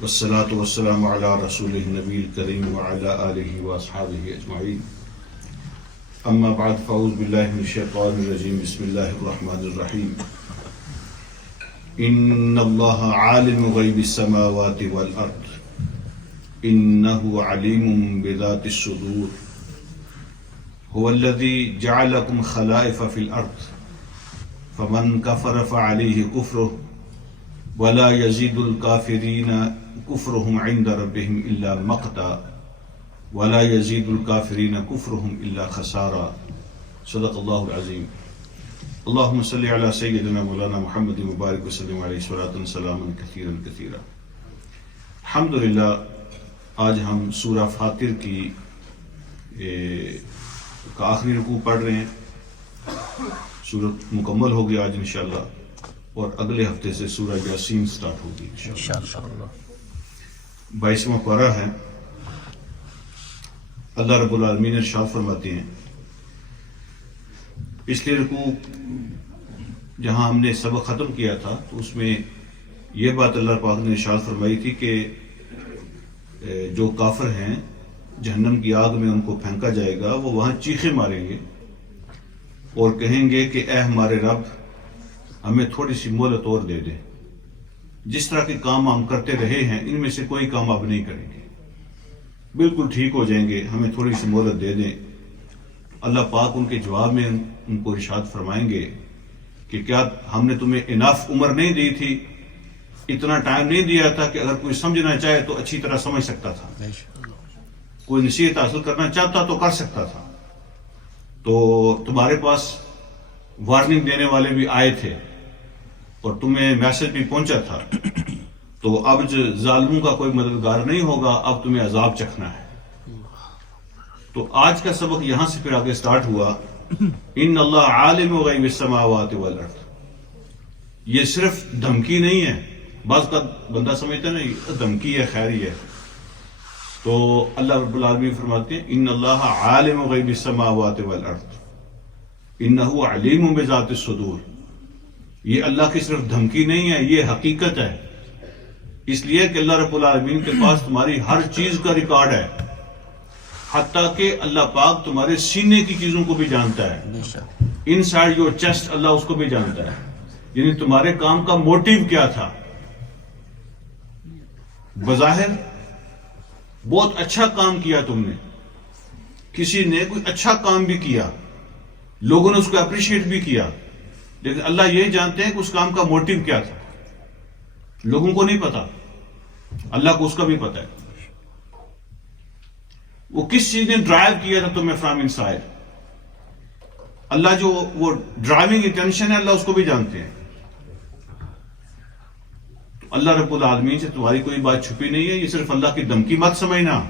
والصلاة والسلام على رسوله النبي الكريم وعلى آله وأصحابه أجمعين. أما بعد فأعوذ بالله من الشيطان الرجيم. بسم الله الرحمن الرحيم. إن الله عالم غيب السماوات والأرض إنه عليم بذات الصدور. هو الذي جعلكم خلائف في الأرض فمن كفر فعليه كفره ولا يزيد الكافرين كفرهم عند ربهم إلا مقتا ولا يزيد الكافرين كفرهم إلا خسارا. صدق الله العظيم. اللهم صل على سيدنا مولانا محمد مبارک وسلم علیہ صلاۃ سلاما کثیرا کثیرا. الحمدللہ آج ہم سورہ فاطر کی کا آخری رکوع پڑھ رہے ہیں. سورت مکمل ہوگی آج انشاءاللہ اور اگلے ہفتے سے سورہ یاسین سٹارٹ ہوگی انشاءاللہ. 22واں پارہ ہے. اللہ رب العالمین ارشاد فرماتے ہیں پچھلے رکوع جہاں ہم نے سبق ختم کیا تھا تو اس میں یہ بات اللہ پاک نے ارشاد فرمائی تھی کہ جو کافر ہیں جہنم کی آگ میں ان کو پھینکا جائے گا، وہ وہاں چیخیں ماریں گے اور کہیں گے کہ اے ہمارے رب ہمیں تھوڑی سی مہلت اور دے دے. جس طرح کے کام ہم کرتے رہے ہیں ان میں سے کوئی کام اب نہیں کریں گے، بالکل ٹھیک ہو جائیں گے، ہمیں تھوڑی سی مہلت دے دیں. اللہ پاک ان کے جواب میں ان کو ارشاد فرمائیں گے کہ کیا ہم نے تمہیں انف عمر نہیں دی تھی، اتنا ٹائم نہیں دیا تھا کہ اگر کوئی سمجھنا چاہے تو اچھی طرح سمجھ سکتا تھا، کوئی نصیحت حاصل کرنا چاہتا تو کر سکتا تھا. تو تمہارے پاس وارننگ دینے والے بھی آئے تھے اور تمہیں میسج بھی پہنچا تھا. تو اب ظالموں کا کوئی مددگار نہیں ہوگا، اب تمہیں عذاب چکھنا ہے. تو آج کا سبق یہاں سے پھر آگے سٹارٹ ہوا. ان اللہ عالم غیب السماوات والارض. یہ صرف دھمکی نہیں ہے. بعض کا بندہ سمجھتا ہے نا یہ دھمکی ہے، خیر ہی ہے. تو اللہ رب العالمین فرماتے ہیں ان اللہ عالم غیب السماوات والارض انہ علیم بذات الصدور. یہ اللہ کی صرف دھمکی نہیں ہے، یہ حقیقت ہے. اس لیے کہ اللہ رب العالمین کے پاس تمہاری ہر چیز کا ریکارڈ ہے، حتیٰ کہ اللہ پاک تمہارے سینے کی چیزوں کو بھی جانتا ہے. ان سائڈ یور چیسٹ اللہ اس کو بھی جانتا ہے. یعنی تمہارے کام کا موٹیو کیا تھا. بظاہر بہت اچھا کام کیا تم نے، کسی نے کوئی اچھا کام بھی کیا، لوگوں نے اس کو اپریشیٹ بھی کیا، لیکن اللہ یہ جانتے ہیں کہ اس کام کا موٹیو کیا تھا. لوگوں کو نہیں پتا، اللہ کو اس کا بھی پتا ہے. وہ کس چیز نے ڈرائیو کیا تھا تمہیں فرام ان سائڈ. اللہ جو وہ ڈرائیونگ انٹینشن ہے اللہ اس کو بھی جانتے ہیں. تو اللہ رب العالمین سے تمہاری کوئی بات چھپی نہیں ہے. یہ صرف اللہ کی دھمکی مت سمجھنا.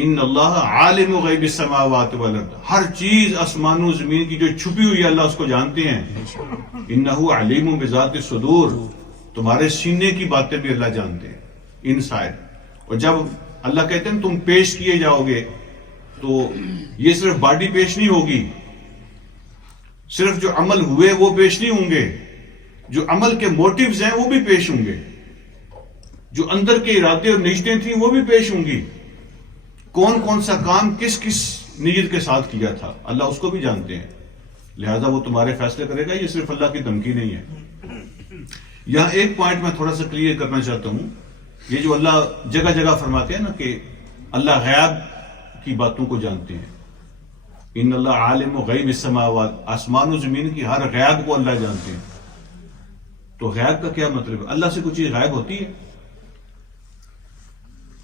ان اللہ عالم غیب السماوات والارض. ہر چیز آسمان و زمین کی جو چھپی ہوئی ہے اللہ اس کو جانتے ہیں. انہ علیم بذات الصدور. تمہارے سینے کی باتیں بھی اللہ جانتے ہیں ان سائڈ. اور جب اللہ کہتے ہیں تم پیش کیے جاؤ گے تو یہ صرف باڈی پیش نہیں ہوگی، صرف جو عمل ہوئے وہ پیش نہیں ہوں گے، جو عمل کے موٹیوز ہیں وہ بھی پیش ہوں گے، جو اندر کے ارادے اور نیتیں تھیں وہ بھی پیش ہوں گی. کون کون سا کام کس کس نیت کے ساتھ کیا تھا اللہ اس کو بھی جانتے ہیں. لہذا وہ تمہارے فیصلے کرے گا. یہ صرف اللہ کی دھمکی نہیں ہے. یہاں ایک پوائنٹ میں تھوڑا سا کلیئر کرنا چاہتا ہوں. یہ جو اللہ جگہ جگہ فرماتے ہیں نا کہ اللہ غیب کی باتوں کو جانتے ہیں. ان اللہ عالم غیب السماوات. آسمان و زمین کی ہر غیب کو اللہ جانتے ہیں. تو غیب کا کیا مطلب ہے؟ اللہ سے کوئی چیز غائب ہوتی ہے؟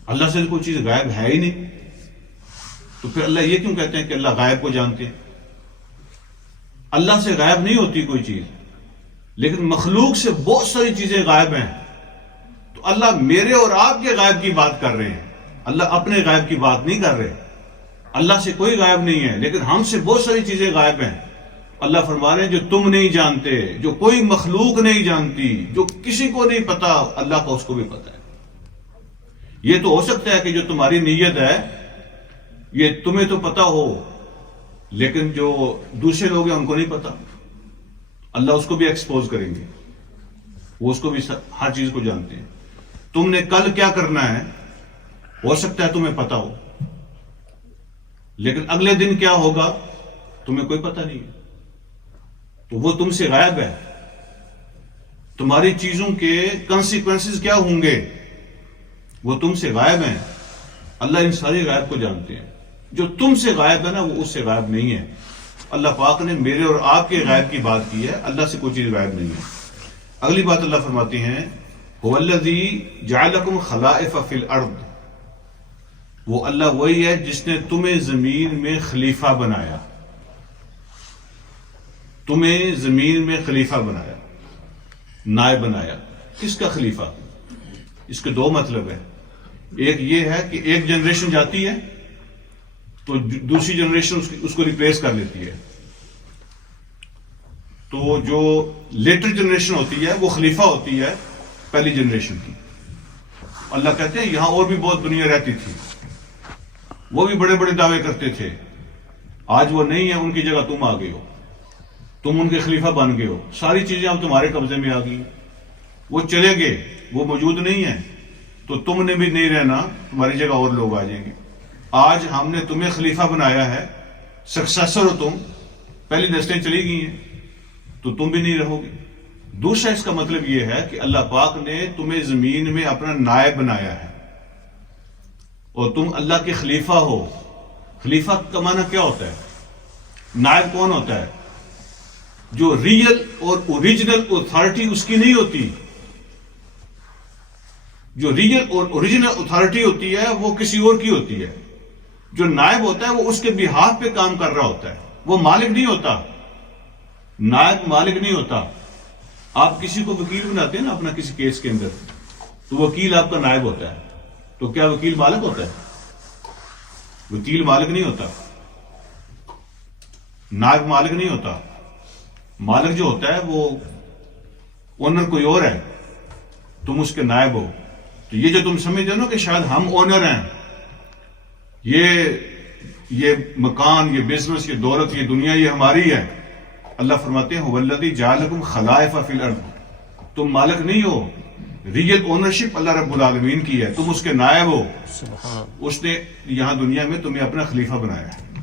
اللہ سے کوئی چیز غائب ہے ہی نہیں. تو پھر اللہ یہ کیوں کہتے ہیں کہ اللہ غائب کو جانتے ہیں؟ اللہ سے غائب نہیں ہوتی کوئی چیز، لیکن مخلوق سے بہت ساری چیزیں غائب ہیں. تو اللہ میرے اور آپ کے غائب کی بات کر رہے ہیں، اللہ اپنے غائب کی بات نہیں کر رہے. اللہ سے کوئی غائب نہیں ہے، لیکن ہم سے بہت ساری چیزیں غائب ہیں. اللہ فرما رہے ہیں جو تم نہیں جانتے، جو کوئی مخلوق نہیں جانتی، جو کسی کو نہیں پتا، اللہ کو اس کو بھی پتا ہے. یہ تو ہو سکتا ہے کہ جو تمہاری نیت ہے یہ تمہیں تو پتا ہو، لیکن جو دوسرے لوگ ہیں ان کو نہیں پتا. اللہ اس کو بھی ایکسپوز کریں گے، وہ اس کو بھی ہر چیز کو جانتے ہیں. تم نے کل کیا کرنا ہے ہو سکتا ہے تمہیں پتا ہو، لیکن اگلے دن کیا ہوگا تمہیں کوئی پتہ نہیں ہے، تو وہ تم سے غائب ہے. تمہاری چیزوں کے کنسیکوینسز کیا ہوں گے وہ تم سے غائب ہیں. اللہ ان سارے غائب کو جانتے ہیں. جو تم سے غائب ہے نا وہ اس سے غائب نہیں ہے. اللہ پاک نے میرے اور آپ کے غائب کی بات کی ہے، اللہ سے کوئی چیز غائب نہیں ہے. اگلی بات اللہ فرماتے ہیں هو الذی جعلکم خلائف فی الارض، وہ اللہ وہی ہے جس نے تمہیں زمین میں خلیفہ بنایا. تمہیں زمین میں خلیفہ بنایا، نائب بنایا. کس کا خلیفہ؟ اس کے دو مطلب ہے. ایک یہ ہے کہ ایک جنریشن جاتی ہے تو دوسری جنریشن اس کو ریپلیس کر لیتی ہے. تو جو لیٹر جنریشن ہوتی ہے وہ خلیفہ ہوتی ہے پہلی جنریشن کی. اللہ کہتے ہیں یہاں اور بھی بہت دنیا رہتی تھی، وہ بھی بڑے بڑے دعوے کرتے تھے، آج وہ نہیں ہے، ان کی جگہ تم آ گئے ہو، تم ان کے خلیفہ بن گئے ہو، ساری چیزیں اب تمہارے قبضے میں آ گئی. وہ چلے گئے، وہ موجود نہیں ہے، تو تم نے بھی نہیں رہنا، تمہاری جگہ اور لوگ آ جائیں گے. آج ہم نے تمہیں خلیفہ بنایا ہے، سکسیسر ہو تم، پہلی نسلیں چلی گئی ہیں تو تم بھی نہیں رہو گے. دوسرا اس کا مطلب یہ ہے کہ اللہ پاک نے تمہیں زمین میں اپنا نائب بنایا ہے اور تم اللہ کے خلیفہ ہو. خلیفہ کا معنی کیا ہوتا ہے؟ نائب کون ہوتا ہے؟ جو ریئل اور اوریجنل اتھارٹی اس کی نہیں ہوتی. جو ریئل اور اوریجنل اتھارٹی ہوتی ہے وہ کسی اور کی ہوتی ہے. جو نائب ہوتا ہے وہ اس کے بہاف پہ کام کر رہا ہوتا ہے، وہ مالک نہیں ہوتا. نائب مالک نہیں ہوتا. آپ کسی کو وکیل بناتے ہیں نا اپنا کسی کیس کے اندر، تو وکیل آپ کا نائب ہوتا ہے. تو کیا وکیل مالک ہوتا ہے؟ وکیل مالک نہیں ہوتا، نائب مالک نہیں ہوتا. مالک جو ہوتا ہے وہ اونر کوئی اور ہے، تم اس کے نائب ہو. تو یہ جو تم سمجھتے ہو نا کہ شاید ہم اونر ہیں، یہ مکان، یہ بزنس، یہ دولت، یہ دنیا یہ ہماری ہے. اللہ فرماتے ہیں والذی جعلکم خلائف فی الارض، تم مالک نہیں ہو، ریئل اونرشپ اللہ رب العالمین کی ہے، تم اس کے نائب ہو. اس نے یہاں دنیا میں تمہیں اپنا خلیفہ بنایا ہے.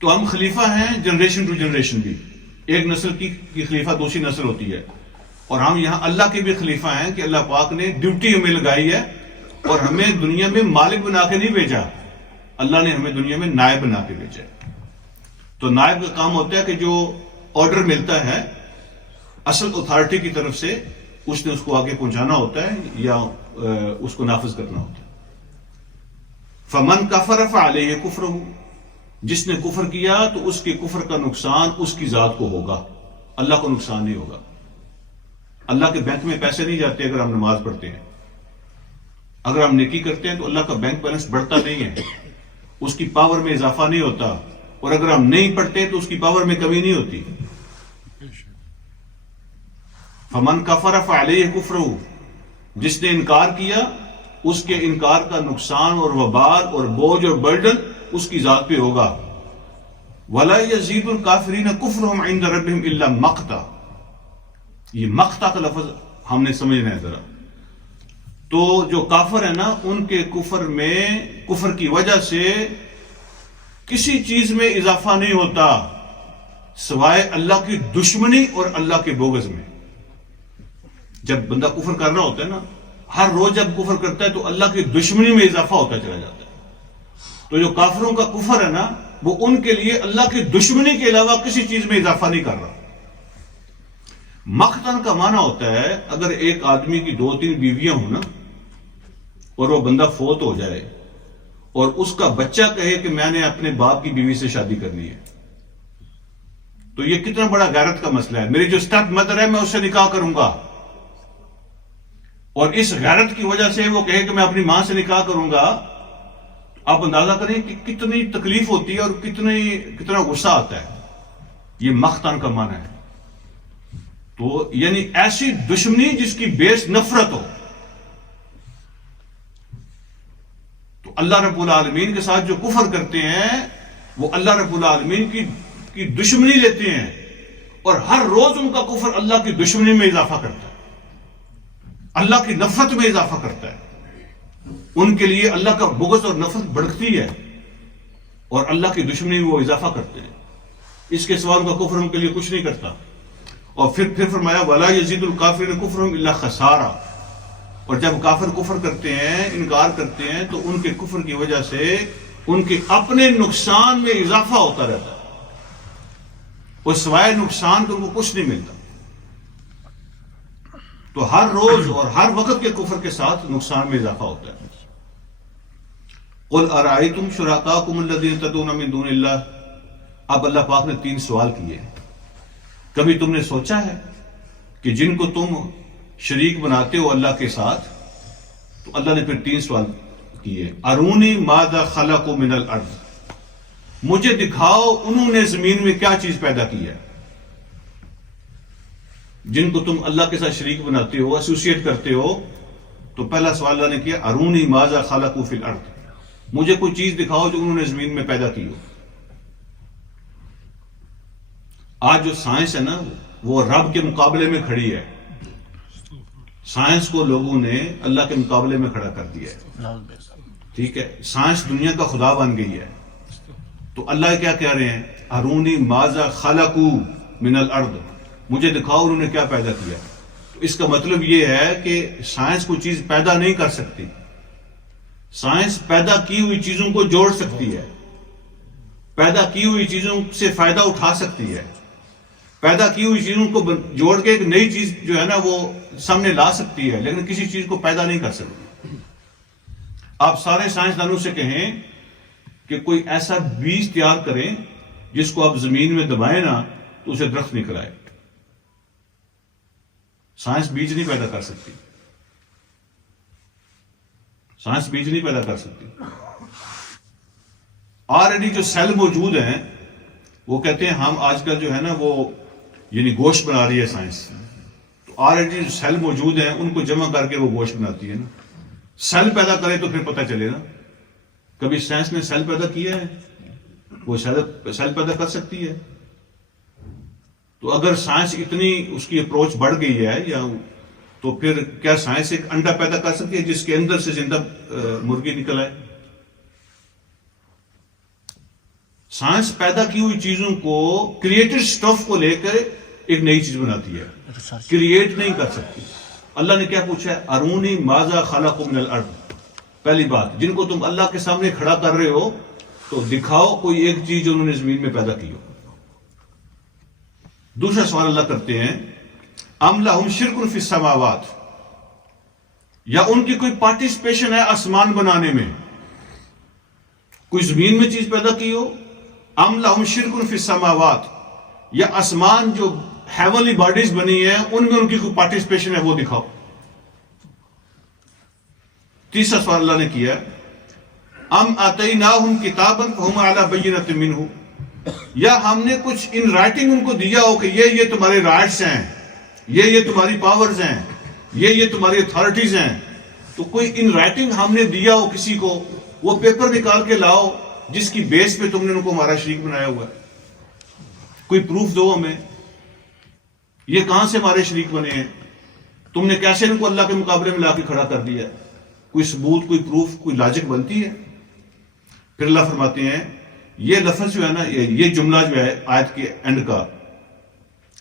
تو ہم خلیفہ ہیں جنریشن ٹو جنریشن بھی. ایک نسل کی خلیفہ دوسری نسل ہوتی ہے، اور ہم یہاں اللہ کے بھی خلیفہ ہیں کہ اللہ پاک نے ڈیوٹی ہمیں لگائی ہے اور ہمیں دنیا میں مالک بنا کے نہیں بھیجا، اللہ نے ہمیں دنیا میں نائب بنا کے بھیجا. تو نائب کا کام ہوتا ہے کہ جو آرڈر ملتا ہے اصل اتھارٹی کی طرف سے، اس نے اس کو آگے پہنچانا ہوتا ہے یا اس کو نافذ کرنا ہوتا ہے. فمن کفر فعلیہ کفرہ، جس نے کفر کیا تو اس کے کفر کا نقصان اس کی ذات کو ہوگا، اللہ کو نقصان نہیں ہوگا. اللہ کے بینک میں پیسے نہیں جاتے اگر ہم نماز پڑھتے ہیں. اگر ہم نیکی کرتے ہیں تو اللہ کا بینک بیلنس بڑھتا نہیں ہے، اس کی پاور میں اضافہ نہیں ہوتا. اور اگر ہم نہیں پڑھتے تو اس کی پاور میں کمی نہیں ہوتی. فمن کفر فعلیہ کفرہ، جس نے انکار کیا اس کے انکار کا نقصان اور وبال اور بوجھ اور برڈن اس کی ذات پہ ہوگا. ولا یزید الکافرین کفرہم عند ربہم الا مقتا. یہ مقتا کا لفظ ہم نے سمجھنا ہے ذرا. تو جو کافر ہے نا ان کے کفر میں، کفر کی وجہ سے کسی چیز میں اضافہ نہیں ہوتا سوائے اللہ کی دشمنی اور اللہ کے بغض میں. جب بندہ کفر کر رہا ہوتا ہے نا، ہر روز جب کفر کرتا ہے تو اللہ کی دشمنی میں اضافہ ہوتا چلا جاتا ہے. تو جو کافروں کا کفر ہے نا وہ ان کے لیے اللہ کی دشمنی کے علاوہ کسی چیز میں اضافہ نہیں کر رہا. مقتن کا معنی ہوتا ہے اگر ایک آدمی کی 2-3 بیویاں ہوں نا اور وہ بندہ فوت ہو جائے اور اس کا بچہ کہے کہ میں نے اپنے باپ کی بیوی سے شادی کرنی ہے، تو یہ کتنا بڑا غیرت کا مسئلہ ہے. میری جو اسٹیپ مدر ہے میں اس سے نکاح کروں گا، اور اس غیرت کی وجہ سے وہ کہے کہ میں اپنی ماں سے نکاح کروں گا. آپ اندازہ کریں کہ کتنی تکلیف ہوتی ہے اور کتنا غصہ آتا ہے. یہ مختن کا معنی ہے. تو یعنی ایسی دشمنی جس کی بیس نفرت ہو. تو اللہ رب العالمین کے ساتھ جو کفر کرتے ہیں وہ اللہ رب العالمین کی دشمنی لیتے ہیں، اور ہر روز ان کا کفر اللہ کی دشمنی میں اضافہ کرتا ہے. اللہ کی نفرت میں اضافہ کرتا ہے. ان کے لیے اللہ کا بغض اور نفرت بڑھتی ہے اور اللہ کی دشمنی میں وہ اضافہ کرتے ہیں. اس کے سوا ان کا کفر ان کے لیے کچھ نہیں کرتا. اور پھر فرمایا وَلَا يَزِيدُ الْكَافِرِينَ كُفْرُهُمْ إِلَّا خَسَارًا. اور جب کافر کفر کرتے ہیں، انکار کرتے ہیں، تو ان کے کفر کی وجہ سے ان کے اپنے نقصان میں اضافہ ہوتا رہتا ہے، اور سوائے نقصان تو ان کو کچھ نہیں ملتا. تو ہر روز اور ہر وقت کے کفر کے ساتھ نقصان میں اضافہ ہوتا ہے. قُلْ أَرَأَيْتُمْ شُرَكَاءَكُمُ الَّذِينَ تَدْعُونَ مِن دُونِ اللَّهِ. اب اللہ پاک نے 3 سوال کیے. کبھی تم نے سوچا ہے کہ جن کو تم شریک بناتے ہو اللہ کے ساتھ؟ تو اللہ نے پھر 3 سوال کیے. ارونی ماذا خلقوا من الارض. مجھے دکھاؤ انہوں نے زمین میں کیا چیز پیدا کی ہے. جن کو تم اللہ کے ساتھ شریک بناتے ہو، ایسوسیٹ کرتے ہو، تو پہلا سوال اللہ نے کیا ارونی ماذا خلقوا فی الارض. مجھے کوئی چیز دکھاؤ جو انہوں نے زمین میں پیدا کی ہو. آج جو سائنس ہے نا، وہ رب کے مقابلے میں کھڑی ہے. سائنس کو لوگوں نے اللہ کے مقابلے میں کھڑا کر دیا ہے. ٹھیک ہے، سائنس دنیا کا خدا بن گئی ہے. تو اللہ کیا کہہ رہے ہیں؟ ارونی ماذا خلقوا من الارض. مجھے دکھاؤ انہوں نے کیا پیدا کیا. تو اس کا مطلب یہ ہے کہ سائنس کوئی چیز پیدا نہیں کر سکتی. سائنس پیدا کی ہوئی چیزوں کو جوڑ سکتی ہے، پیدا کی ہوئی چیزوں سے فائدہ اٹھا سکتی ہے، پیدا کی ہوئی چیزوں کو جوڑ کے ایک نئی چیز جو ہے نا وہ سامنے لا سکتی ہے، لیکن کسی چیز کو پیدا نہیں کر سکتی. آپ سارے سائنسدانوں سے کہیں کہ کوئی ایسا بیج تیار کریں جس کو آپ زمین میں دبائیں نا تو اسے درخت نکل آئے. سائنس بیج نہیں پیدا کر سکتی. سائنس بیج نہیں پیدا کر سکتی. آلریڈی جو سیل موجود ہیں وہ کہتے ہیں ہم آج کل جو ہے نا وہ یعنی گوشت بنا رہی ہے سائنس. تو آلریڈی جو سیل موجود ہیں ان کو جمع کر کے وہ گوشت بناتی ہے نا. سیل پیدا کرے تو پھر پتہ چلے نا. کبھی سائنس نے سیل پیدا کیا ہے؟ وہ سیل پیدا کر سکتی ہے؟ تو اگر سائنس اتنی اس کی اپروچ بڑھ گئی ہے یا تو پھر کیا سائنس ایک انڈا پیدا کر سکتی ہے جس کے اندر سے زندہ مرغی نکل آئے؟ سائنس پیدا کی ہوئی چیزوں کو کریٹڈ سٹف کو لے کر ایک نئی چیز بناتی ہے، کریٹ نہیں کر سکتی. اللہ نے کیا پوچھا ہے؟ ارونی ماذا خلقوا من الارض. پہلی بات، جن کو تم اللہ کے سامنے کھڑا کر رہے ہو تو دکھاؤ کوئی ایک چیز جو انہوں نے زمین میں پیدا کی ہو. دوسرا سوال اللہ کرتے ہیں ام لہم شرک فی السماوات. یا ان کی کوئی پارٹیسپیشن ہے آسمان بنانے میں، کوئی زمین میں چیز پیدا کی ہو. ام لہم شرک فی السماوات، یا آسمان جو ہیونلی باڈیز بنی ہیں ان میں ان کی کوئی پارٹیسپیشن ہے وہ دکھاؤ. تیسرا سوال اللہ نے کیا ام آتیناہم کتابا فہم علی بینۃ منہ. یا ہم نے کچھ ان رائٹنگ ان کو دیا ہو کہ یہ تمہارے رائٹس ہیں، یہ تمہاری پاورز ہیں، یہ تمہاری اتھارٹیز ہیں. تو کوئی ان رائٹنگ ہم نے دیا ہو کسی کو، وہ پیپر نکال کے لاؤ جس کی بیس پہ تم نے ان کو ہمارا شریک بنایا ہوا ہے. کوئی پروف دو ہمیں، یہ کہاں سے ہمارے شریک بنے ہیں، تم نے کیسے ان کو اللہ کے مقابلے میں لا کے کھڑا کر دیا. کوئی ثبوت، کوئی پروف، کوئی لاجک بنتی ہے. پھر اللہ فرماتے ہیں یہ لفظ جو ہے نا، یہ جملہ جو ہے آیت کے اینڈ کا،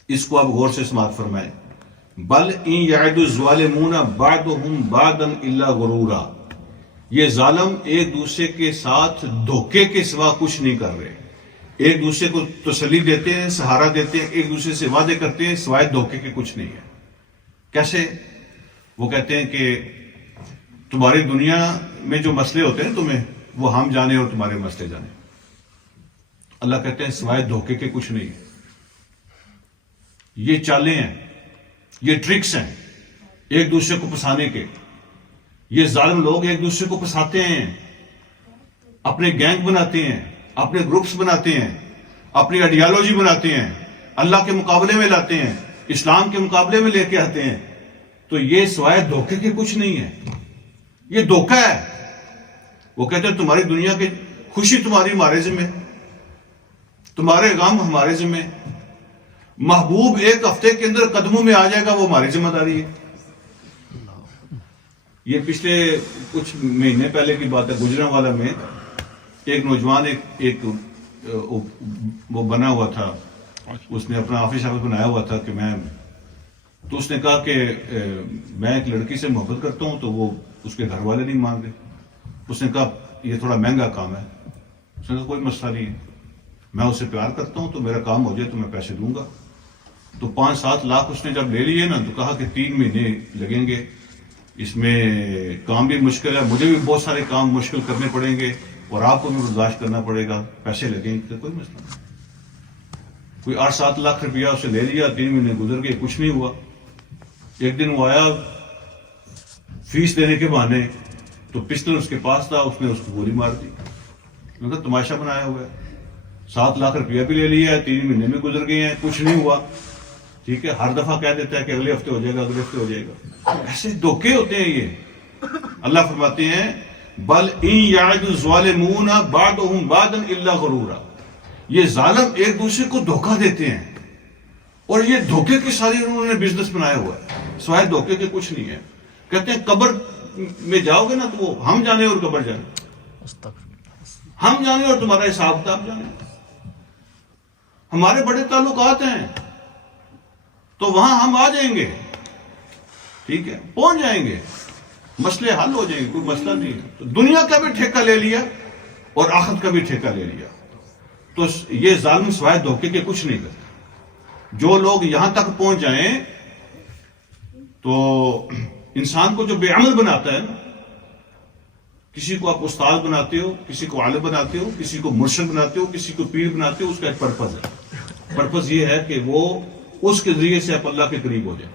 اس کو آپ غور سے سماعت فرمائیں. بل ان یعد الظالمون بعضهم بعضا الا غرورا. یہ ظالم ایک دوسرے کے ساتھ دھوکے کے سوا کچھ نہیں کر رہے. ایک دوسرے کو تسلی دیتے ہیں، سہارا دیتے ہیں، ایک دوسرے سے وعدے کرتے ہیں، سوائے دھوکے کے کچھ نہیں ہے. کیسے؟ وہ کہتے ہیں کہ تمہاری دنیا میں جو مسئلے ہوتے ہیں تمہیں وہ ہم جانے اور تمہارے مسئلے جانے. اللہ کہتے ہیں سوائے دھوکے کے کچھ نہیں. یہ چالیں ہیں، یہ ٹرکس ہیں ایک دوسرے کو پھنسانے کے. یہ ظالم لوگ ایک دوسرے کو پھنساتے ہیں، اپنے گینگ بناتے ہیں، اپنے گروپس بناتے ہیں، اپنی آئیڈیالوجی بناتے ہیں، اللہ کے مقابلے میں لاتے ہیں، اسلام کے مقابلے میں لے کے آتے ہیں. تو یہ سوائے دھوکے کے کچھ نہیں ہے، یہ دھوکہ ہے. وہ کہتے ہیں تمہاری دنیا کی خوشی تمہاری ہمارے ذمہ، تمہارے غم ہمارے ذمہ. محبوب ایک ہفتے کے اندر قدموں میں آ جائے گا وہ ہماری ذمہ داری ہے. یہ پچھلے کچھ مہینے پہلے کی بات ہے، گجرانوالہ میں ایک نوجوان ایک وہ بنا ہوا تھا، اس نے اپنا آفس بنایا ہوا تھا کہ میں، تو اس نے کہا کہ میں ایک لڑکی سے محبت کرتا ہوں، تو وہ اس کے گھر والے نہیں مان رہے. اس نے کہا یہ تھوڑا مہنگا کام ہے. اس نے کہا کوئی مسئلہ نہیں ہے، میں اسے پیار کرتا ہوں، تو میرا کام ہو جائے تو میں پیسے دوں گا. تو 5-7 لاکھ اس نے جب لے لیے نا، تو کہا کہ 3 مہینے لگیں گے، اس میں کام بھی مشکل ہے، مجھے بھی بہت سارے کام مشکل کرنے پڑیں گے اور آپ کو بھی برداشت کرنا پڑے گا، پیسے لگیں گے. کوئی مسئلہ نہیں. کوئی 8-7 لاکھ روپیہ اسے لے لیا، 3 مہینے گزر گئے، کچھ نہیں ہوا. ایک دن وہ آیا فیس دینے کے بہانے، تو پسٹل اس کے پاس تھا، اس نے اس کو گولی مار دی. میں نے کہا تماشا بنایا ہوا ہے، 7 لاکھ روپیہ بھی لے لیا ہے، 3 مہینے میں گزر گئے ہیں، کچھ نہیں ہوا. ٹھیک ہے، ہر دفعہ کہہ دیتا ہے کہ اگلے ہفتے ہو جائے گا، اگلے ہفتے ہو جائے گا. ایسے دھوکے ہوتے ہیں یہ. اللہ فرماتے ہیں بل ان یعد الظالمون بعضهم بعضا الا غرورا، یہ ظالم ایک دوسرے کو دھوکہ دیتے ہیں، اور یہ دھوکے کی ساری انہوں نے بزنس بنایا ہوا ہے، سوائے دھوکے کے کچھ نہیں ہے. کہتے ہیں قبر میں جاؤ گے نا، تو وہ ہم جانے اور قبر جانے، ہم جانے اور تمہارا حساب کتاب جانے. ہمارے بڑے تعلقات ہیں تو وہاں ہم آ جائیں گے، ٹھیک ہے، پہنچ جائیں گے، مسئلے حل ہو جائیں گے، کوئی مسئلہ نہیں ہے. تو دنیا کا بھی ٹھیکہ لے لیا اور آخرت کا بھی ٹھیکہ لے لیا. تو یہ ظالم سوائے دھوکے کے کچھ نہیں کرتے. جو لوگ یہاں تک پہنچ جائیں، تو انسان کو جو بے عمل بناتا ہے نا، کسی کو آپ استاد بناتے ہو، کسی کو عالم بناتے ہو، کسی کو مرشد بناتے ہو، کسی کو پیر بناتے ہو، اس کا ایک پرپز ہے. پرپز یہ ہے کہ وہ اس کے ذریعے سے آپ اللہ کے قریب ہو جائیں.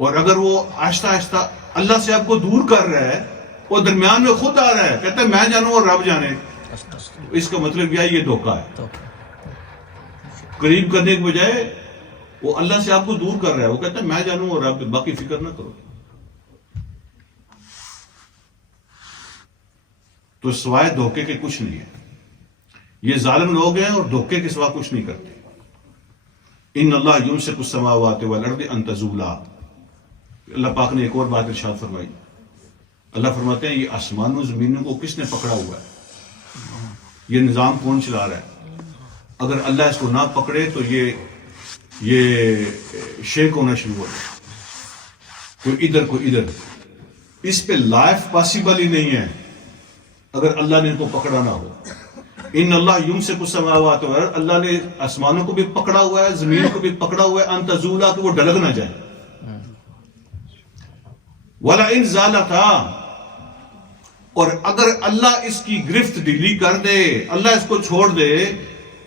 اور اگر وہ آہستہ آہستہ اللہ سے آپ کو دور کر رہا ہے، وہ درمیان میں خود آ رہا ہے، کہتا ہے میں جانوں اور رب جانے، اس کا مطلب یہ دھوکہ ہے. قریب کرنے کے بجائے وہ اللہ سے آپ کو دور کر رہا ہے، وہ کہتا ہے میں جانوں اور رب، باقی فکر نہ کرو. تو سوائے دھوکے کے کچھ نہیں ہے. یہ ظالم لوگ ہیں اور دھوکے کے سوا کچھ نہیں کرتے. ان اللہ یمسک السماوات والارض ان تزولا. اللہ پاک نے ایک اور بات ارشاد فرمائی. اللہ فرماتے ہیں یہ آسمان و زمینوں کو کس نے پکڑا ہوا ہے، یہ نظام کون چلا رہا ہے. اگر اللہ اس کو نہ پکڑے تو یہ شیک ہونا شروع ہو جائے، کوئی ادھر کوئی ادھر. اس پہ لائف پاسبل ہی نہیں ہے اگر اللہ نے ان کو پکڑا نہ ہو. ان اللہ یمسک السماوات والارض، اللہ نے آسمانوں کو بھی پکڑا ہوا ہے، زمین کو بھی پکڑا ہوا ہے، ان تزولا، کہ وہ ڈلگ نہ جائے. وَلَئِن زَالَتَا، اور اگر اللہ اس کی گرفت ڈھیلی کر دے، اللہ اس کو چھوڑ دے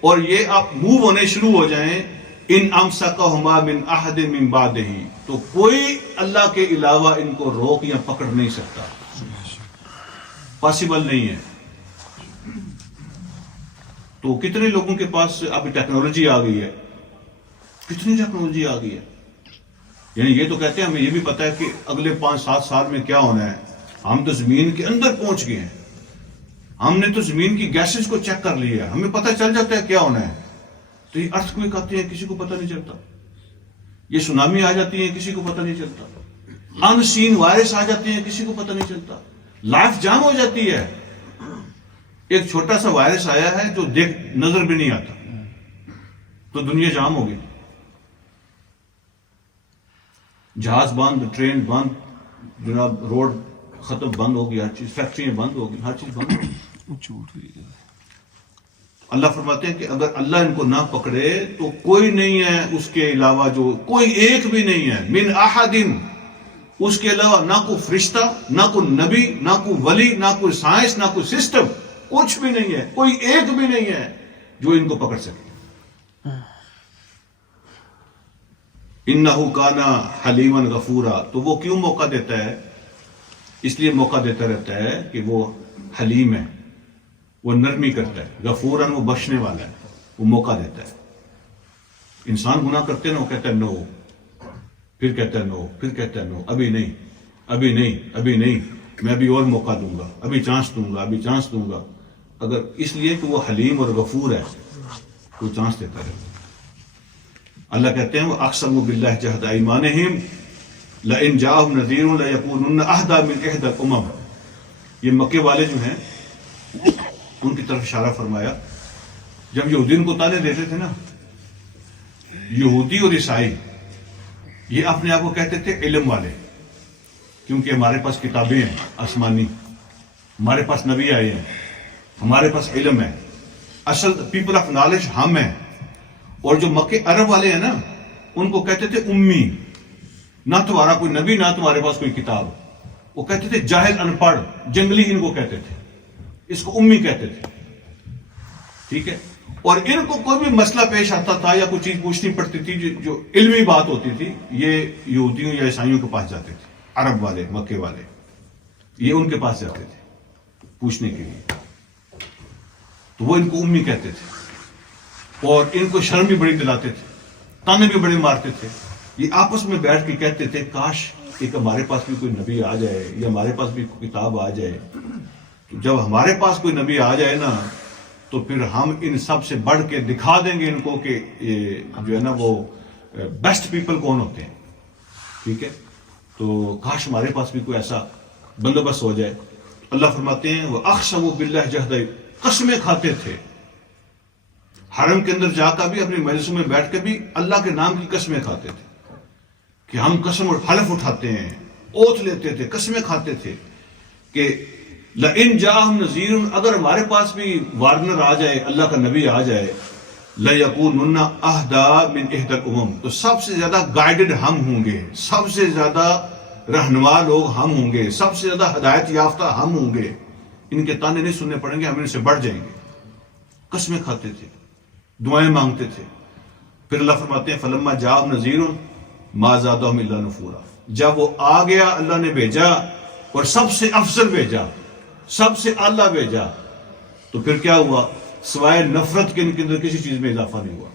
اور یہ آپ موو ہونے شروع ہو جائیں، ان امسکہما من احد من بعدہ، تو کوئی اللہ کے علاوہ ان کو روک یا پکڑ نہیں سکتا، پاسبل نہیں ہے. تو کتنے لوگوں کے پاس اب ٹیکنالوجی آ گئی ہے، کتنی ٹیکنالوجی آ گئی ہے. یعنی یہ تو کہتے ہیں ہمیں یہ بھی پتا ہے کہ اگلے 5-7 سال میں کیا ہونا ہے. ہم تو زمین کے اندر پہنچ گئے ہیں، ہم نے تو زمین کی گیسز کو چیک کر لیا ہے، ہمیں پتہ چل جاتا ہے کیا ہونا ہے. تو یہ ارتھ کوئک آتے ہیں، کسی کو پتہ نہیں چلتا. یہ سونامی آ جاتی ہے، کسی کو پتہ نہیں چلتا. ان سین وائرس آ جاتے ہیں، کسی کو پتہ نہیں چلتا. لائف جام ہو جاتی ہے. ایک چھوٹا سا وائرس آیا ہے جو نظر بھی نہیں آتا، تو دنیا جام ہو گئی. جہاز بند، ٹرین بند، جناب روڈ ختم، بند ہو گئی ہر چیز، فیکٹریاں بند ہو گئی، ہر چیز بند ہو گئی. اللہ فرماتے ہیں کہ اگر اللہ ان کو نہ پکڑے تو کوئی نہیں ہے اس کے علاوہ، جو کوئی ایک بھی نہیں ہے، من احد، اس کے علاوہ نہ کوئی فرشتہ، نہ کوئی نبی، نہ کوئی ولی، نہ کوئی سائنس، نہ کوئی سسٹم، کچھ بھی نہیں ہے، کوئی ایک بھی نہیں ہے جو ان کو پکڑ سکے. انہو کانا حلیما غفورا. تو وہ کیوں موقع دیتا ہے؟ اس لیے موقع دیتا رہتا ہے کہ وہ حلیم ہے، وہ نرمی کرتا ہے. غفوراً، وہ بخشنے والا ہے، وہ موقع دیتا ہے. انسان گناہ کرتے نا، وہ کہتا ہے نو، پھر کہتا ہے نو، پھر کہتا ہے نو، ابھی نہیں، ابھی نہیں، ابھی نہیں، میں ابھی اور موقع دوں گا، ابھی چانس دوں گا، ابھی چانس دوں گا. اگر اس لیے کہ وہ حلیم اور غفور ہے، وہ چانس دیتا رہتا ہے. اللہ کہتے ہیں وہ اقسموا باللہ جہد ایمانہم، لئن جاءهم نذیر لیکونن اہدی من احدی الامم. یہ مکے والے جو ہیں ان کی طرف اشارہ فرمایا. جب یہودین کو تانے دیتے تھے نا، یہودی اور عیسائی یہ اپنے آپ کو کہتے تھے علم والے، کیونکہ ہمارے پاس کتابیں ہیں آسمانی، ہمارے پاس نبی آئے ہیں، ہمارے پاس علم ہے. اصل پیپل آف نالج ہم ہیں. اور جو مکے عرب والے ہیں نا، ان کو کہتے تھے امی، نہ تمہارا کوئی نبی نہ تمہارے پاس کوئی کتاب. وہ کہتے تھے جاہل، ان پڑھ، جنگلی ان کو کہتے تھے، اس کو امی کہتے تھے. ٹھیک ہے. اور ان کو کوئی بھی مسئلہ پیش آتا تھا یا کوئی چیز پوچھنی پڑتی تھی جو علمی بات ہوتی تھی، یہ یہودیوں یا عیسائیوں کے پاس جاتے تھے. عرب والے، مکے والے، یہ ان کے پاس جاتے تھے پوچھنے کے لیے. تو وہ ان کو امی کہتے تھے اور ان کو شرم بھی بڑی دلاتے تھے، تانے بھی بڑے مارتے تھے. یہ آپس میں بیٹھ کے کہتے تھے کاش ایک ہمارے پاس بھی کوئی نبی آ جائے یا ہمارے پاس بھی کوئی کتاب آ جائے. تو جب ہمارے پاس کوئی نبی آ جائے نا، تو پھر ہم ان سب سے بڑھ کے دکھا دیں گے ان کو کہ یہ جو ہے نا وہ بیسٹ پیپل کون ہوتے ہیں. ٹھیک ہے. تو کاش ہمارے پاس بھی کوئی ایسا بندوبست ہو جائے. اللہ فرماتے ہیں وہ اقسموا باللہ جہد، قسمیں کھاتے تھے. حرم کے اندر جا کر بھی، اپنی مجلسوں میں بیٹھ کے بھی اللہ کے نام کی قسمیں کھاتے تھے کہ ہم قسم اور حلف اٹھاتے ہیں، اوتھ لیتے تھے، قسمیں کھاتے تھے کہ لئن جاءہم نذیر، اگر ہمارے پاس بھی وارنر آ جائے، اللہ کا نبی آ جائے، لیکونن اہدی من احدی الامم، تو سب سے زیادہ گائیڈڈ ہم ہوں گے، سب سے زیادہ رہنما لوگ ہم ہوں گے، سب سے زیادہ ہدایت یافتہ ہم ہوں گے. ان کے تانے نہیں سننے پڑیں گے، ہم ان سے بڑھ جائیں گے. قسمیں کھاتے تھے، دعائیں مانگتے تھے. پھر اللہ فرماتے ہیں فلما جاءہم نذیر ما زادہم الا نفورا، جب وہ آ گیا، اللہ نے بھیجا اور سب سے افضل بھیجا، سب سے اعلیٰ بھیجا، تو پھر کیا ہوا؟ سوائے نفرت کے ان کے اندر کسی چیز میں اضافہ نہیں ہوا.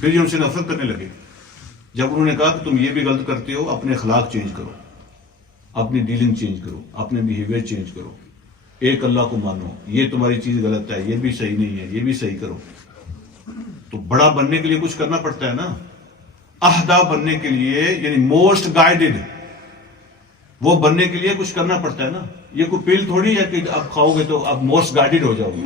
پھر یہ ان سے نفرت کرنے لگے. جب انہوں نے کہا کہ تم یہ بھی غلط کرتے ہو، اپنے اخلاق چینج کرو، اپنی ڈیلنگ چینج کرو، اپنے بیہیویئر چینج کرو، ایک اللہ کو مانو، یہ تمہاری چیز غلط ہے، یہ بھی صحیح نہیں ہے، یہ بھی صحیح کرو. تو بڑا بننے کے لیے کچھ کرنا پڑتا ہے نا. اہدا بننے کے لیے، یعنی موسٹ گائیڈڈ، وہ بننے کے لیے کچھ کرنا پڑتا ہے نا. یہ کوئی پل تھوڑی ہے کہ اب کھاؤ گے تو اب موسٹ گائیڈڈ ہو جاؤ گے.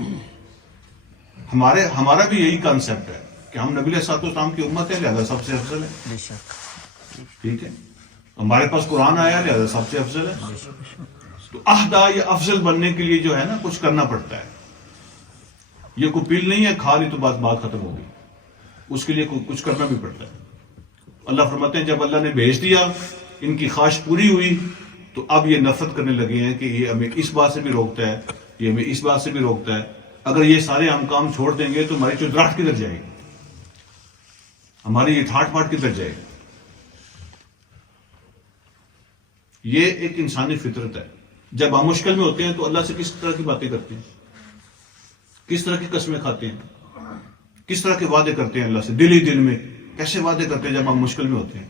ہمارا بھی یہی کانسیپٹ ہے کہ ہم نبی علیہ السلام کی امت ہے، لہذا سب سے افضل ہے. ٹھیک ہے. ہمارے پاس قرآن آیا، لہذا سب سے افضل ہے. تو اہدا یا افضل بننے کے لیے جو ہے نا کچھ کرنا پڑتا ہے. یہ کوئی پل نہیں ہے کھا لی تو بات ختم ہوگی، اس کے لیے کچھ کرنا بھی پڑتا ہے. اللہ فرماتے ہیں جب اللہ نے بھیج دیا، ان کی خواہش پوری ہوئی، تو اب یہ نفرت کرنے لگے ہیں کہ یہ ہمیں اس بات سے بھی روکتا ہے، یہ ہمیں اس بات سے بھی روکتا ہے. اگر یہ سارے ہم کام چھوڑ دیں گے تو ہماری چودراہٹ کدھر جائے گی، ہماری یہ ٹھاٹ پاٹ کدھر جائے گی. یہ ایک انسانی فطرت ہے. جب ہم مشکل میں ہوتے ہیں تو اللہ سے کس طرح کی باتیں کرتے ہیں، کس طرح کی قسمیں کھاتے ہیں، کس طرح کے وعدے کرتے ہیں اللہ سے. دل ہی دل میں کیسے وعدے کرتے ہیں جب ہم مشکل میں ہوتے ہیں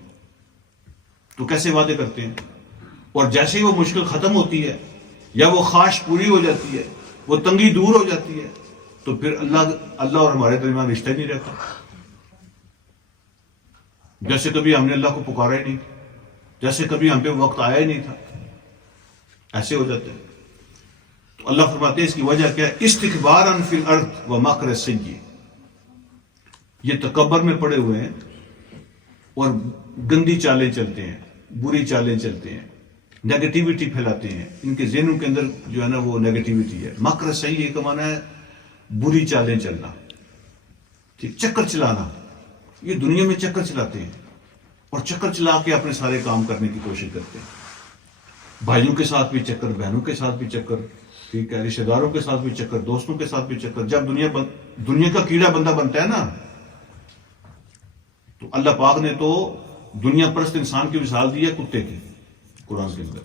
تو کیسے وعدے کرتے ہیں. اور جیسے ہی وہ مشکل ختم ہوتی ہے یا وہ خواہش پوری ہو جاتی ہے، وہ تنگی دور ہو جاتی ہے، تو پھر اللہ اور ہمارے درمیان رشتہ ہی نہیں رہتا. جیسے کبھی ہم نے اللہ کو پکارا ہی نہیں، جیسے کبھی ہم پہ وقت آیا ہی نہیں تھا، ایسے ہو جاتے ہیں. تو اللہ فرماتے ہیں اس کی وجہ کیا ہے؟ استکباراً فی الارض و مکر السیئ. یہ تکبر میں پڑے ہوئے ہیں اور گندی چالیں چلتے ہیں، بری چالیں چلتے ہیں، نیگیٹیوٹی پھیلاتے ہیں. ان کے ذہنوں کے اندر جو ہے نا وہ نیگیٹیوٹی ہے. مکر السیئ کا معنی ہے بری چالیں چلنا، ٹھیک، چکر چلانا. یہ دنیا میں چکر چلاتے ہیں اور چکر چلا کے اپنے سارے کام کرنے کی کوشش کرتے ہیں. بھائیوں کے ساتھ بھی چکر، بہنوں کے ساتھ بھی چکر، ٹھیک ہے، رشتہ داروں کے ساتھ بھی چکر، دوستوں کے ساتھ بھی چکر. جب دنیا کا کیڑا بندہ بنتا ہے نا، تو اللہ پاک نے تو دنیا پرست انسان کی مثال دی ہے کتے کی قرآن کے اندر.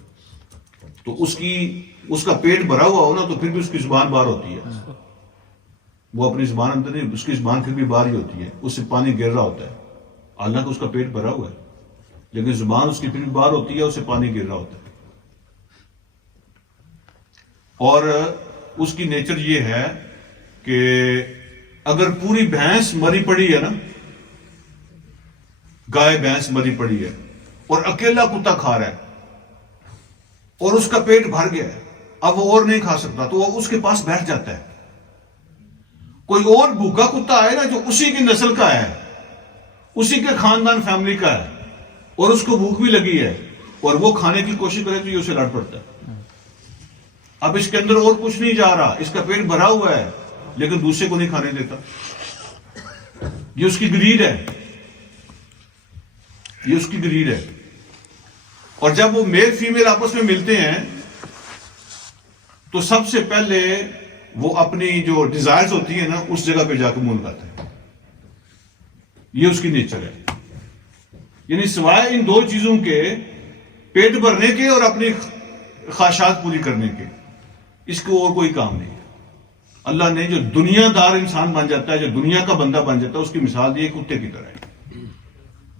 تو اس کا پیٹ بھرا ہوا ہو نا تو پھر بھی اس کی زبان باہر ہوتی ہے. وہ اپنی زبان اندر نہیں، اس کی زبان پھر بھی باہر ہی ہوتی ہے، اس سے پانی گر رہا ہوتا ہے. حالانکہ اس کا پیٹ بھرا ہوا ہے لیکن زبان اس کی پھر بھی باہر ہوتی ہے، اس سے پانی گر رہا ہوتا ہے. اور اس کی نیچر یہ ہے کہ اگر پوری بھینس مری پڑی ہے نا، گائے بھینس مری پڑی ہے اور اکیلا کتا کھا رہا ہے اور اس کا پیٹ بھر گیا ہے، اب وہ اور نہیں کھا سکتا تو وہ اس کے پاس بیٹھ جاتا ہے. کوئی اور بھوکا کتا آئے نا جو اسی کی نسل کا ہے، اسی کے خاندان فیملی کا ہے، اور اس کو بھوک بھی لگی ہے اور وہ کھانے کی کوشش کرے تو یہ اسے لڑ پڑتا ہے. اب اس کے اندر اور کچھ نہیں جا رہا، اس کا پیٹ بھرا ہوا ہے لیکن دوسرے کو نہیں کھانے دیتا. یہ اس کی گریڈ ہے، یہ اس کی گریڈ ہے. اور جب وہ میل فیمیل آپس میں ملتے ہیں تو سب سے پہلے وہ اپنی جو ڈیزائرز ہوتی ہیں نا اس جگہ پہ جا کے منہ لگاتے ہیں. یہ اس کی نیچر ہے. یعنی سوائے ان دو چیزوں کے، پیٹ بھرنے کے اور اپنی خواہشات پوری کرنے کے، اس کو اور کوئی کام نہیں ہے. اللہ نے جو دنیا دار انسان بن جاتا ہے، جو دنیا کا بندہ بن جاتا ہے، اس کی مثال دی ہے کتے کی طرح ہے.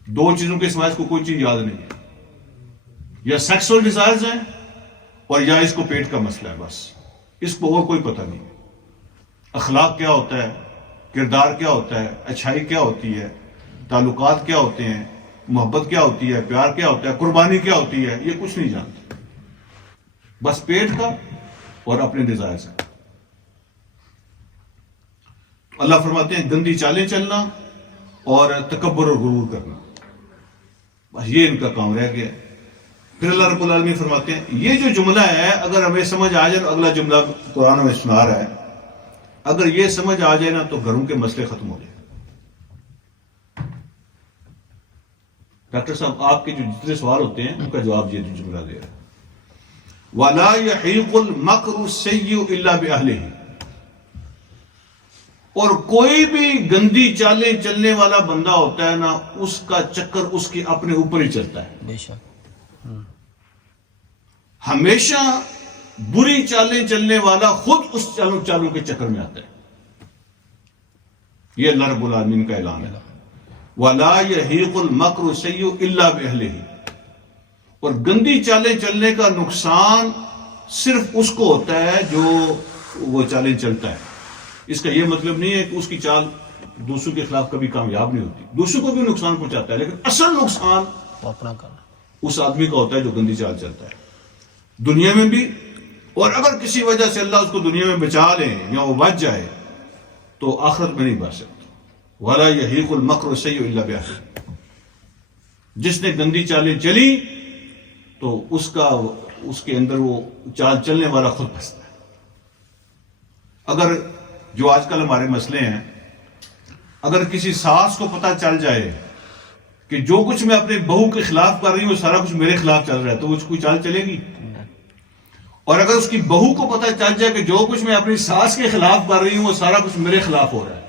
دو چیزوں کے سوائے اس کو کوئی چیز یاد نہیں ہے. یا سیکسول ڈیزائرز ہیں اور یا اس کو پیٹ کا مسئلہ ہے. بس اس کو اور کوئی پتہ نہیں ہے. اخلاق کیا ہوتا ہے، کردار کیا ہوتا ہے، اچھائی کیا ہوتی ہے، تعلقات کیا ہوتے ہیں، محبت کیا ہوتی ہے، پیار کیا ہوتا ہے، قربانی کیا ہوتی ہے، یہ کچھ نہیں جانتے. بس پیٹ کا اور اپنے ڈیزائرز کا. اللہ فرماتے ہیں گندی چالیں چلنا اور تکبر اور غرور کرنا، بس یہ ان کا کام رہ گیا. پھر اللہ رب العالمین فرماتے ہیں یہ جو جملہ ہے اگر ہمیں سمجھ آ جائے، اگلا جملہ قرآن میں سنا رہا ہے، اگر یہ سمجھ آ جائے نا تو گھروں کے مسئلے ختم ہو جائیں. ڈاکٹر صاحب آپ کے جو جتنے سوال ہوتے ہیں ان کا جواب یہ جملہ دے رہا ہے. وَلَا يَحِيقُ الْمَكْرُ السَّيِّئُ إِلَّا بِأَهْلِهِ. اور کوئی بھی گندی چالیں چلنے والا بندہ ہوتا ہے نا، اس کا چکر اس کے اپنے اوپر ہی چلتا ہے. بے شک. ہمیشہ بری چالیں چلنے والا خود اس چالوں کے چکر میں آتا ہے. یہ اللہ رب العالمین کا اعلان ہے. وَلَا يَحِيقُ الْمَكْرُ السَّيِّئُ إِلَّا بِأَهْلِهِ. اور گندی چالیں چلنے کا نقصان صرف اس کو ہوتا ہے جو وہ چالیں چلتا ہے. اس کا یہ مطلب نہیں ہے کہ اس کی چال دوسروں کے خلاف کبھی کامیاب نہیں ہوتی، دوسروں کو بھی نقصان پہنچاتا ہے، لیکن اصل نقصان اپنا کرنا اس آدمی کا ہوتا ہے جو گندی چال چلتا ہے، دنیا میں بھی. اور اگر کسی وجہ سے اللہ اس کو دنیا میں بچا لیں یا وہ بچ جائے تو آخرت میں نہیں بچ سکتا. وَلَا يَحِيقُ الْمَكْرُ السَّيِّئُ إِلَّا بِأَهْلِهِ. جس نے گندی چالیں چلی تو اس کے اندر وہ چال چلنے والا خود پھنستا ہے. اگر جو آج کل ہمارے مسئلے ہیں، اگر کسی ساس کو پتہ چل جائے کہ جو کچھ میں اپنے بہو کے خلاف کر رہی ہوں وہ سارا کچھ میرے خلاف چل رہا ہے، تو وہ کوئی چال چلے گی؟ اور اگر اس کی بہو کو پتہ چل جائے کہ جو کچھ میں اپنی ساس کے خلاف کر رہی ہوں وہ سارا کچھ میرے خلاف ہو رہا ہے،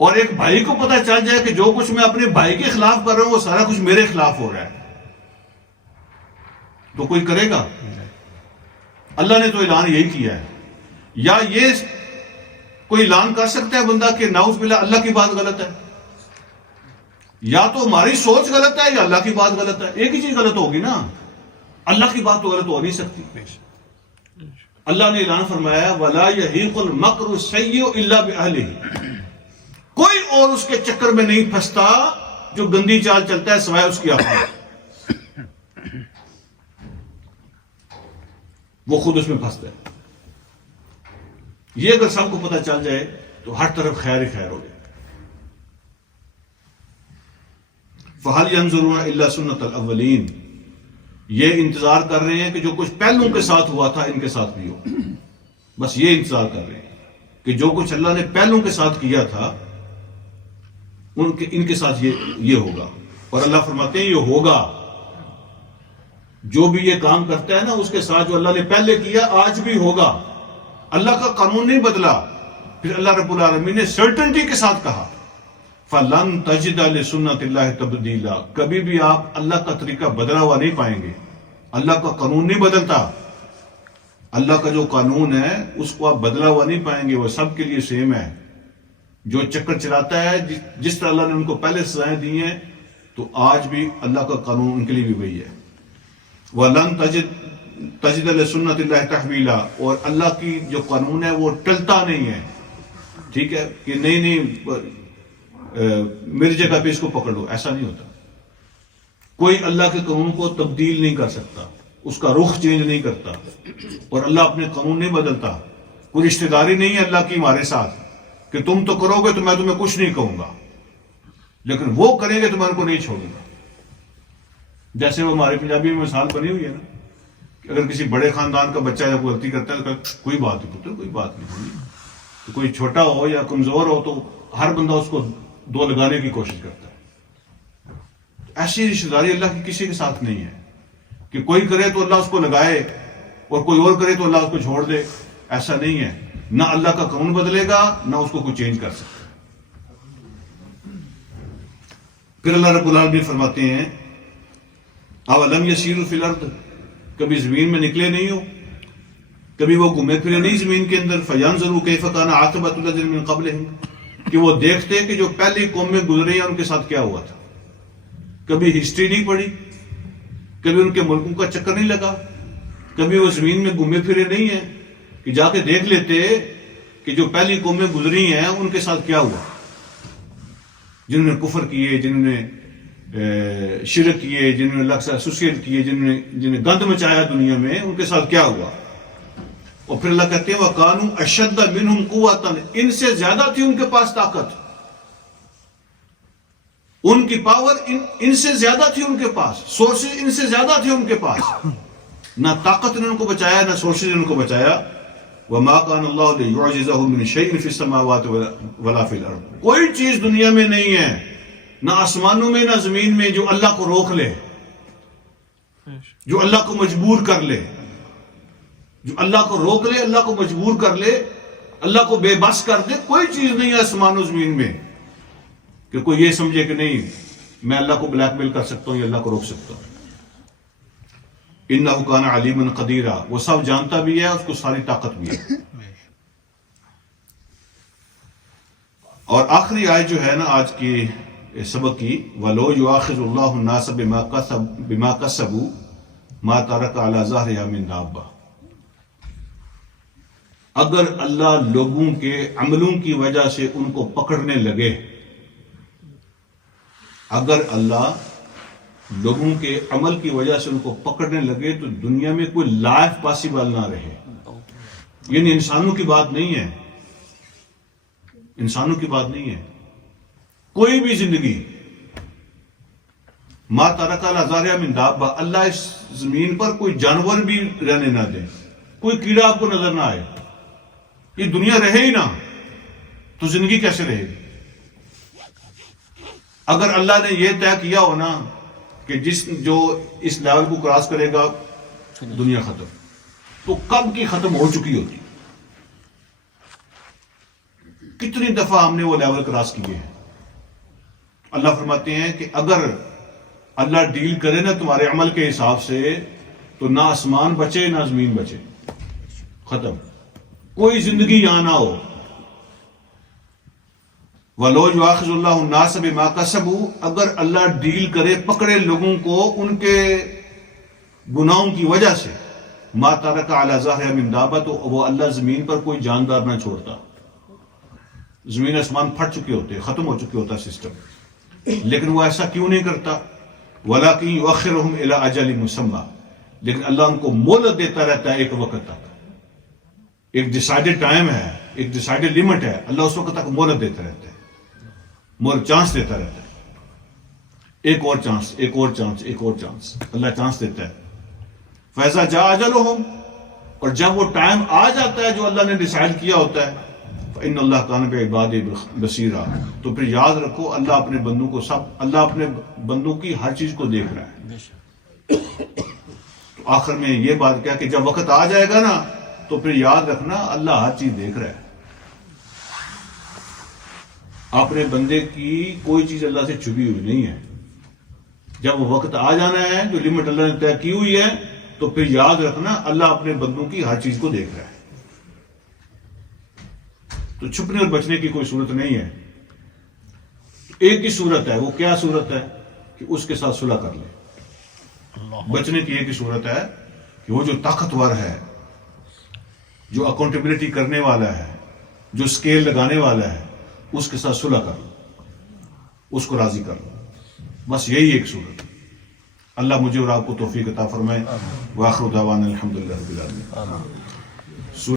اور ایک بھائی کو پتہ چل جائے کہ جو کچھ میں اپنے بھائی کے خلاف کر رہا ہوں وہ سارا کچھ میرے خلاف ہو رہا ہے، تو کوئی کرے گا؟ اللہ نے تو اعلان یہی کیا ہے. یا یہ کوئی اعلان کر سکتا ہے بندہ کہ نعوذ باللہ اللہ کی بات غلط ہے؟ یا تو ہماری سوچ غلط ہے یا اللہ کی بات غلط ہے. ایک ہی چیز غلط ہوگی نا، اللہ کی بات تو غلط ہو نہیں سکتی. اللہ نے اعلان فرمایا وَلَا يَحِيقُ الْمَكْرُ السَّيِّئُ إِلَّا بِأَهْلِهِ. کوئی اور اس کے چکر میں نہیں پھنستا جو گندی چال چلتا ہے سوائے اس کی اپنی. وہ خود اس میں پھنستا ہے. یہ اگر سب کو پتہ چل جائے تو ہر طرف خیر ہی خیر ہو جائے. فَهَلْ يَنظُرُونَ إِلَّا سُنَّةَ الْأَوَّلِينَ. یہ انتظار کر رہے ہیں کہ جو کچھ پہلوں کے ساتھ ہوا تھا ان کے ساتھ بھی ہو. بس یہ انتظار کر رہے ہیں کہ جو کچھ اللہ نے پہلوں کے ساتھ کیا تھا ان کے ساتھ یہ ہوگا. اور اللہ فرماتے ہیں یہ ہوگا. جو بھی یہ کام کرتا ہے نا اس کے ساتھ جو اللہ نے پہلے کیا آج بھی ہوگا. اللہ کا قانون نہیں بدلا. پھر اللہ رب العالمین نے سرٹنٹی کے ساتھ کہا فَلَن تَجِدَ لِسُنَّةِ اللَّهِ تَبْدِيلًا. کبھی بھی آپ اللہ کا طریقہ بدلا ہوا نہیں پائیں گے. اللہ کا قانون نہیں بدلتا. اللہ کا جو قانون ہے اس کو آپ بدلا ہوا نہیں پائیں گے. وہ سب کے لیے سیم ہے. جو چکر چلاتا ہے جس طرح اللہ نے ان کو پہلے سزائیں دی ہیں تو آج بھی اللہ کا قانون ان کے لیے بھی وہی ہے. وَلَن تَجِدَ لِسُنَّةِ اللَّهِ تَحْوِيلًا. اور اللہ کی جو قانون ہے وہ ٹلتا نہیں ہے. ٹھیک ہے کہ نہیں میری جگہ پہ اس کو پکڑ لو، ایسا نہیں ہوتا. کوئی اللہ کے قانون کو تبدیل نہیں کر سکتا، اس کا رخ چینج نہیں کرتا، اور اللہ اپنے قانون نہیں بدلتا۔ کوئی رشتہ داری نہیں ہے اللہ کی ہمارے ساتھ کہ تم تو کرو گے تو میں تمہیں کچھ نہیں کہوں گا، لیکن وہ کریں گے تو میں ان کو نہیں چھوڑوں گا۔ جیسے وہ ہمارے پنجابی میں مثال بنی ہوئی ہے نا کہ اگر کسی بڑے خاندان کا بچہ جب غلطی کرتا ہے تو کوئی بات نہیں پتر، کوئی بات نہیں ہوگی، تو کوئی چھوٹا ہو یا کمزور ہو تو ہر بندہ اس کو دو لگانے کی کوشش کرتا ہے۔ ایسی رشتہ داری اللہ کی کسی کے ساتھ نہیں ہے کہ کوئی کرے تو اللہ اس کو لگائے اور کوئی اور کرے تو اللہ اس کو چھوڑ دے، ایسا نہیں ہے۔ نہ اللہ کا قانون بدلے گا، نہ اس کو کوئی چینج کر سکتا۔ پھر اللہ رب العالمین فرماتے ہیں اولم یسیروا فی الارض، کبھی زمین میں نکلے نہیں ہو، کبھی وہ گھومے پھرے نہیں زمین کے اندر، فینظروا کیف کان عاقبۃ الذین من قبلہم، کہ وہ دیکھتے کہ جو پہلی قومیں گزری ہیں ان کے ساتھ کیا ہوا تھا۔ کبھی ہسٹری نہیں پڑھی، کبھی ان کے ملکوں کا چکر نہیں لگا، کبھی وہ زمین میں گھومے پھرے نہیں ہیں کہ جا کے دیکھ لیتے کہ جو پہلی قومیں گزری ہیں ان کے ساتھ کیا ہوا، جنہوں نے کفر کیے، جنہوں نے شرک کیے، جنہوں نے اللہ سے ایسوسیٹ کیے، جنہیں گند مچایا دنیا میں، ان کے ساتھ کیا ہوا۔ اور پھر اللہ کہتے ہیں وَكَانُوا أَشَدَّ مِنْهُمْ قُوَّةً، ان سے زیادہ تھی ان کے پاس طاقت، ان کی پاور ان سے زیادہ تھی ان کے پاس، سورسز ان سے زیادہ تھے ان کے پاس، نہ طاقت نے ان کو بچایا نہ سورسز نے ان کو بچایا۔ وَمَا كَانَ اللَّهُ لِيُعْجِزَهُ مِنْ شَيْءٍ فِي السَّمَاوَاتِ وَلَا فِي الْأَرْضِ، کوئی چیز دنیا میں نہیں ہے، نہ آسمانوں میں نہ زمین میں، جو اللہ کو روک لے، جو اللہ کو مجبور کر لے، جو اللہ کو روک لے، اللہ کو مجبور کر لے، اللہ کو بے بس کر دے۔ کوئی چیز نہیں ہے آسمان و زمین میں کہ کوئی یہ سمجھے کہ نہیں میں اللہ کو بلیک میل کر سکتا ہوں یا اللہ کو روک سکتا ہوں۔ انہ کان علیما قدیرا، وہ سب جانتا بھی ہے، اس کو ساری طاقت بھی ہے۔ اور آخری آیت جو ہے نا آج کی سبق کی، وَلَوْ يُؤَاخِذُ اللَّهُ النَّاسَ بِمَا كَسَبُوا مَا تَرَكَ عَلَى ظَهْرِهَا مِن دَابَّةٍ، اگر اللہ لوگوں کے عملوں کی وجہ سے ان کو پکڑنے لگے، اگر اللہ لوگوں کے عمل کی وجہ سے ان کو پکڑنے لگے تو دنیا میں کوئی لائف پاسبل نہ رہے۔ یعنی انسانوں کی بات نہیں ہے، انسانوں کی بات نہیں ہے، کوئی بھی زندگی، ما ترک علی ظہرہا من دابہ، اللہ اس زمین پر کوئی جانور بھی رہنے نہ دے، کوئی کیڑا آپ کو نظر نہ آئے، یہ دنیا رہے ہی نہ تو زندگی کیسے رہے گی؟ اگر اللہ نے یہ طے کیا ہو نا کہ جو اس لیول کو کراس کرے گا دنیا ختم، تو کب کی ختم ہو چکی ہوتی۔ کتنی دفعہ ہم نے وہ لیول کراس کیے ہیں۔ اللہ فرماتے ہیں کہ اگر اللہ ڈیل کرے نا تمہارے عمل کے حساب سے تو نہ آسمان بچے نہ زمین بچے، ختم، کوئی زندگی یہاں نہ ہو۔ وَلَوْ يُؤَاخِذُ اللَّهُ النَّاسَ بِمَا كَسَبُوا، اگر اللہ ڈیل کرے، پکڑے لوگوں کو ان کے گناہوں کی وجہ سے، مَا تَرَكَ عَلَى ظَهْرِهَا مِن دَابَّةٍ، تو وہ اللہ زمین پر کوئی جاندار نہ چھوڑتا۔ زمین آسمان پھٹ چکے ہوتے، ختم ہو چکے ہوتا سسٹم، لیکن وہ ایسا کیوں نہیں کرتا؟ وَلَكِنْ يُؤَخِّرُهُمْ إِلَىٰ أَجَلٍ مُّسَمًّى، لیکن اللہ ان کو مہلت دیتا رہتا ہے ایک وقت تک، ایک ڈیسائیڈڈ ٹائم ہے، ایک ڈیسائیڈڈ لمٹ ہے، اللہ اس وقت تک مہلت دیتا رہتا ہے، مور چانس دیتا رہتا ہے، ایک اور چانس، ایک اور چانس، ایک اور چانس، اللہ چانس دیتا ہے۔ فَإِذَا جَاءَ أَجَلُهُمْ، اور جب وہ ٹائم آ جاتا ہے جو اللہ نے ڈیسائیڈ کیا ہوتا ہے، فَإِنَّ اللَّهَ كَانَ بِعِبَادِهِ بَصِيرًا، تو پھر یاد رکھو اللہ اپنے بندوں کو اللہ اپنے بندوں کی ہر چیز کو دیکھ رہا ہے۔ تو آخر میں یہ بات کیا کہ جب وقت آ جائے گا نا تو پھر یاد رکھنا اللہ ہر چیز دیکھ رہا ہے۔ اپنے بندے کی کوئی چیز اللہ سے چھپی ہوئی نہیں ہے۔ جب وہ وقت آ جانا ہے جو لمٹ اللہ نے طے کی ہوئی ہے تو پھر یاد رکھنا اللہ اپنے بندوں کی ہر چیز کو دیکھ رہا ہے۔ تو چھپنے اور بچنے کی کوئی صورت نہیں ہے، ایک ہی صورت ہے، وہ کیا صورت ہے کہ اس کے ساتھ صلح کر لے۔ بچنے کی ایک ہی صورت ہے کہ وہ جو طاقتور ہے، جو اکاؤنٹیبلٹی کرنے والا ہے، جو اسکیل لگانے والا ہے، اس کے ساتھ صلح کر لو، اس کو راضی کر لو، بس یہی ایک صورت ہے۔ اللہ مجھے اور آپ کو توفیق عطا فرمائے. وآخر دعوانا الحمدللہ رب العالمین.